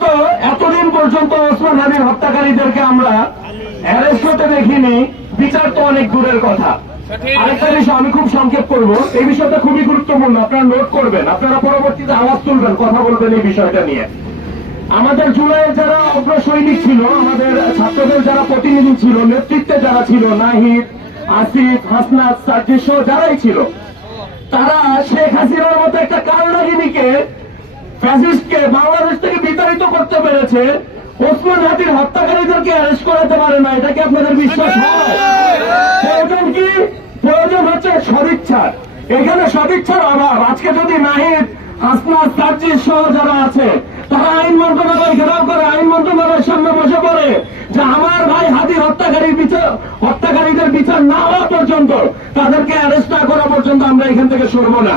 প্রথমত এতদিন পর্যন্ত ওসমান হাদির হত্যাকারীদেরকে আমরা অ্যারেস্ট হতে দেখিনি, বিচার তো অনেক দূরের কথা। আরেকটা বিষয় আমি খুব সংক্ষেপ করব, এই বিষয়টা খুবই গুরুত্বপূর্ণ, আপনারা নোট করবেন, আপনারা পরবর্তীতে আওয়াজ তুলবেন, কথা বলবেন এই বিষয়টা নিয়ে। আমাদের জুলাইয়ের যারা অগ্র সৈনিক ছিল, আমাদের ছাত্রদের যারা প্রতিনিধি ছিল, নেতৃত্বে যারা ছিল, নাহিদ, আসিফ, হাসনাত, সার্জিস সহ যারাই ছিল, তারা শেখ হাসিনার মতো একটা কারণাগিনীকে, ফ্যাসিস্টকে বাংলাদেশ থেকে বিতাড়িত করতে পেরেছে, ওসমান হাদির হত্যাকারীদেরকে অ্যারেস্ট করাতে পারে না। এটা কি আপনাদের বিশ্বাস হয়? প্রয়োজন কি? প্রয়োজন হচ্ছে সদিচ্ছার। এখানে সদিচ্ছার অভাব। আজকে যদি নাহিদ, হাসনাত, সার্জিস সহ যারা আছে তারা আইন মন্ত্রণালয় ঘেরাও করে আইন মন্ত্রণালয়ের সামনে বসে পড়ে যে আমার ভাই হাদির হত্যাকারীদের বিচার না হওয়া পর্যন্ত, তাদেরকে অ্যারেস্ট না করা পর্যন্ত আমরা এখান থেকে সরব না।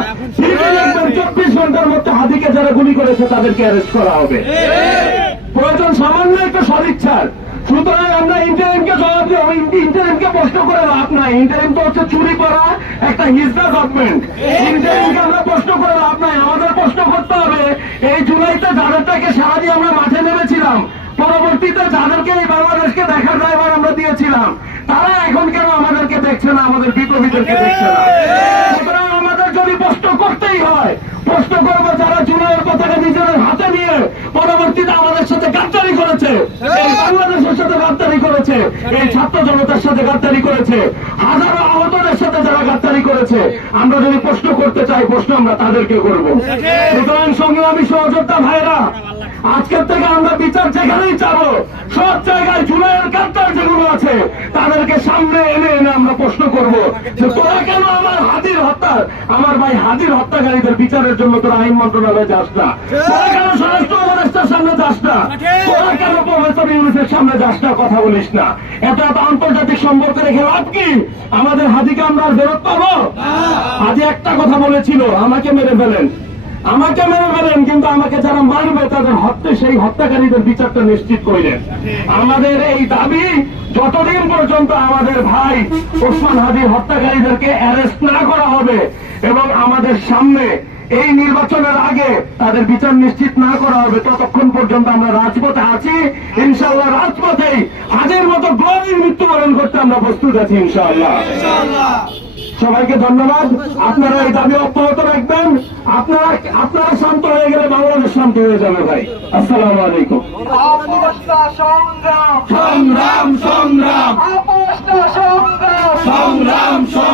24 ঘন্টার মধ্যে হাদিকে যারা গুলি করেছে তাদেরকে অ্যারেস্ট করা হবে। প্রয়োজন সামান্য একটা সদিচ্ছার। সুতরাং আমরা ইন্টারিমকে জবাব দেব, ইন্টারিমকে প্রশ্ন করে লাভ নাই। ইন্টারিম তো হচ্ছে চুরি করা একটা হিজড়া গভর্নমেন্ট। ইন্টারিমকে আমরা প্রশ্ন করে লাভ নাই। আমাদের প্রশ্ন করতে হবে, এই জুলাইতে যাদেরটাকে সারা দিয়ে আমরা মাঠে নেমেছিলাম, পরবর্তীতে যাদেরকে এই বাংলাদেশকে দেখার ড্রাইভার আমরা দিয়েছিলাম, তারা এখন কেন আমাদেরকে দেখছে না, আমাদের বিপ্লবীদেরকে দেখছে না? সুতরাং আমাদের যদি প্রশ্ন করতেই হয়, প্রশ্ন করবো যারা জুলাইয়ের পতাকা নিজেদের হাতে নিয়ে পরবর্তীতে আমাদের সাথে গাদ্দারি করেছে, এই বাংলাদেশের সাথে গাদ্দারি করেছে, এই ছাত্র জনতার সাথে গাদ্দারি করেছে, হাজারো আহতদের সাথে যারা গাদ্দারি করেছে, আমরা যদি প্রশ্ন করতে চাই, প্রশ্ন আমরা তাদেরকে করবো। সুতরাং সংগ্রামী সহযোদ্ধা ভাইরা, আজকের থেকে আমরা বিচার যেখানেই চাবো, সব জায়গায় জুলাইয়ের গাদ্দার যেগুলো আছে তাদেরকে সামনে এনে এনে আমরা প্রশ্ন করবো যে তোরা কেন আমার ভাই হাদির হত্যাকারীদের বিচারের জন্য তোরা আইন মন্ত্রণালয়ে যাস না? তোরা কেন স্বরাষ্ট্র উপদেষ্টার সামনে যাস না? তোরা কেন প্রফেসর ইউনুসের সামনে যাস না, কথা বলিস না? এত এত আন্তর্জাতিক সম্পর্ক রেখে লাভ কি? আমাদের হাদিকে আমরা আর ফেরত পাবো? হাদি একটা কথা বলেছিল, আমাকে মেরে ফেলেন, আমাকে মেরে ফেলেন, কিন্তু আমাকে যারা মারবে তাদের সেই হত্যাকারীদের বিচারটা নিশ্চিত করলেন। আমাদের এই দাবি, যতদিন পর্যন্ত আমাদের ভাই ওসমান হাদির হত্যাকারীদেরকে অ্যারেস্ট না করা হবে এবং আমাদের সামনে এই নির্বাচনের আগে তাদের বিচার নিশ্চিত না করা হবে, ততক্ষণ পর্যন্ত আমরা রাজপথে আছি। ইনশাআল্লাহ রাজপথেই হাদির মতো গভীর মৃত্যুবরণ করতে আমরা প্রস্তুত আছি ইনশাআল্লাহ। সবাইকে ধন্যবাদ। আপনারা এই দাবি অব্যাহত রাখবেন। আপনারা শান্ত হয়ে গেলে বাংলাদেশ শান্ত হয়ে যাবে ভাই। আসসালামু আলাইকুম। সংগ্রাম সংগ্রাম সংগ্রাম সংগ্রাম সংগ্রাম